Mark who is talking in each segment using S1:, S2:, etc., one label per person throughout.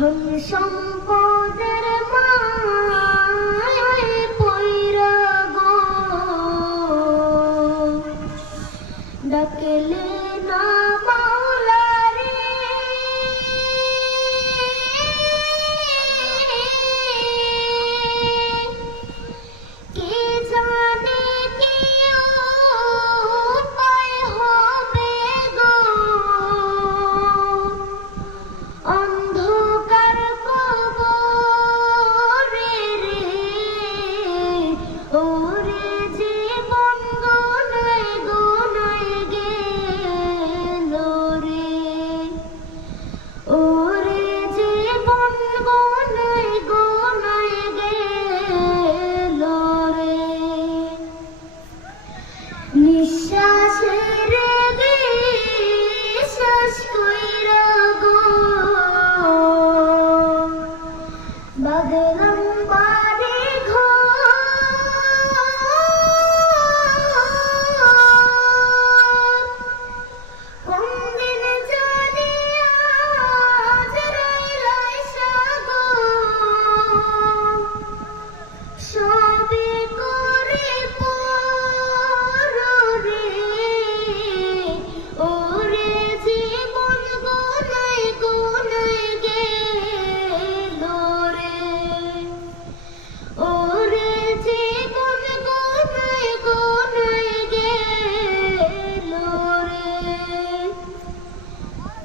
S1: ধন সম্পদের মায় পৈরা গো। ডাকেলে বিশ্বাসের বিশ্বাস কইরা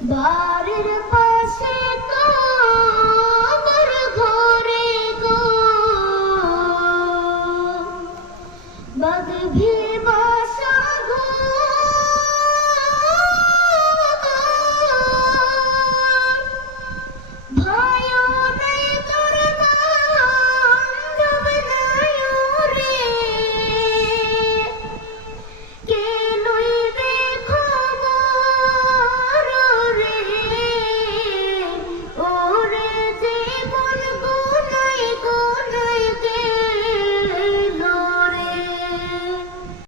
S1: Ba-da-da.